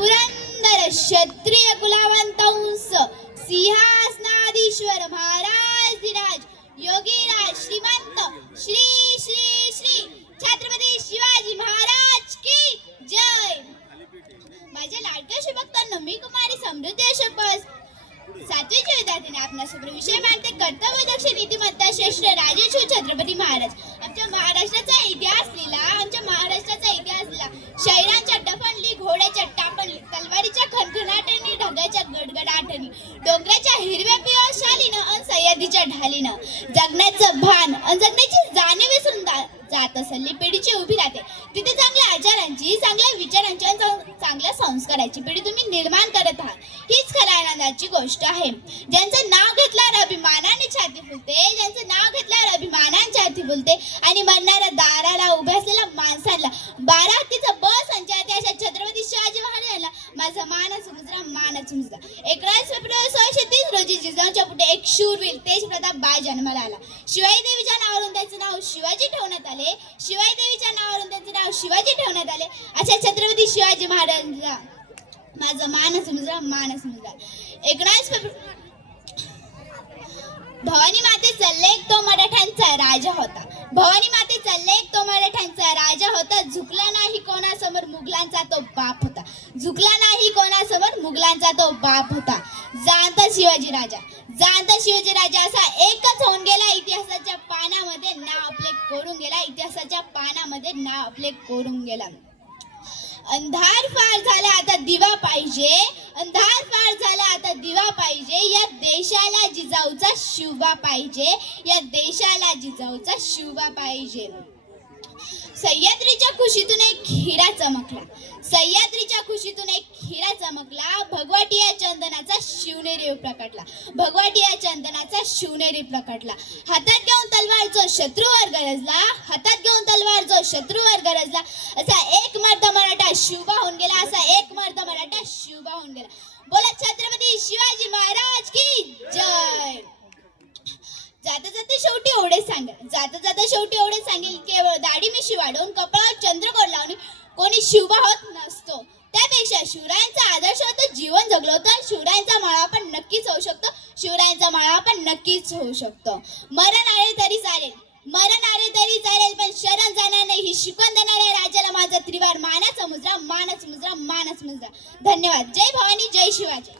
पुरंदर क्षत्रिय कुलावंतंस सिंहासनाधीश्वर महाराज धीराज योगीराज श्रीमंत श्री श्री श्री छत्रपती शिवाजी महाराज की जय। माझ्या लाडक्या शिवभक्तांनो, मी कुमारी समृद्धी अशोक बस सातवीच्या विद्यार्थ्यांनी आपणासमोर विषय मांडते कर्तव्यदक्ष नीतिमत्ता श्रेष्ठ राजेश्वर छत्रपती महाराज। आमच्या महाराष्ट्राचा इतिहास लिहिला, आमच्या महाराष्ट्राचा इतिहास लिहिला। शैरांच्या डफणली, घोड्याच्या टापणली, तलवारीच्या खणखणाटाने, ढगाच्या गडगडाटाने, डोंगराच्या हिरव्या पिवळ्या शालीनं अन सह्याद्रीच्या ढालीनं जगण्याचं भान अन जगण्याची जाणीव विसरून जात असलेली पिढीची उभी राहते। तिथे चांगल्या आचारांची, चांगल्या विचारांची आणि चांगल्या संस्काराची पिढी तुम्ही निर्माण करत आहात, हीच खऱ्या आनंदाची गोष्ट आहे। ज्यांचं नाव घेतल्यावर अभिमानाने छाती फुलते, ज्यांचं नाव घेतल्यावर अभिमानाने छाती फुलते आणि मरणाऱ्या दाराला उभ्या असलेल्या माणसांना 12 हत्तीचा बस संचारते अशा छत्रपती शिवाजी महाराजांना माझा मानाचा मुजरा, मानाचा मुजरा। 19 फेब्रुवारी 1630 रोजी जिजाऊच्या पुढे एक शूरवीर तेजप्रताप बाळ जन्माला आला। शिवाई देवीच्या नावावरून त्याचं नाव शिवाजी ठेवण्यात आले, शिवाई देवीच्या नावावरून त्यांचे नाव शिवाजी ठेवण्यात आले। अशा छत्रपती शिवाजी महाराजांचा माझा मानाचा मुजरा, मानाचा मुजरा। 19 फेब्रुवारी भवानी माते चल्लेक तो मराठ्यांचा राजा होता, भवानी माते चल्लेक तो मराठ्यांचा राजा होता। झुकला नाही कोणासमोर, मुघलांचा तो बाप होता, झुकला नाही कोणासमोर, मुघलांचा तो बाप होता। जाणता शिवाजी राजा, जाणता शिवाजी राजा असा एकच होऊन गेला, इतिहासाच्या पानामध्ये नाव आपले कोरून गेला, इतिहासाच्या पानामध्ये नाव आपले कोरून गेला। अंधार फार झाला आता दिवा पाहिजे, अंधार फार झाला आता दिवा पाहिजे, या देशाला जिजाऊचा शिवबा पाहिजे, या देशाला जिजाऊचा शिवबा पाहिजे। सह्याद्रीच्या खुशीतून एक हिरा चमकला, सह्याद्रीच्या खुशीतून एक हिरा चमकला, भगवटी या चंदनाचा शिवनेरी प्रकटला, भगवटी या चंदनाचा शिवनेरी प्रकटला। हातात घेऊन तलवार जो शत्रूवर गरजला, हातात घेऊन तलवार जो शत्रूवर गरजला, असा एक मर्द मराठा शिवबा होऊन गेला, असा एक मर्द मराठा शिवबा होऊन गेला। बोला छत्रपती शिवाजी महाराज की जय। जाता जाता शेवटी एवढे सांगेल, जाता जाता शेवटी एवढे सांगेल, केवळ दाढी मिशी वाढवून कपाळावर चंद्रकोर लावून कोणी शिवबा होत नसतो, त्यापेक्षा शिवरायांचा आदर्श होतं जीवन जगलो तर शिवरायांचा माळा पण नक्कीच होऊ शकतो, शिवरायांचा माळा पण नक्कीच होऊ शकतो। मरण आले तरी चालेल, मरण आले तरी चालेल, पण शरण जाणार नाही ही शिकवण देणाऱ्या राजाला माझा त्रिवार मानाचा मुजरा, मानाचा मुजरा, मानाचा मुजरा। धन्यवाद। जय भवानी, जय शिवाजी।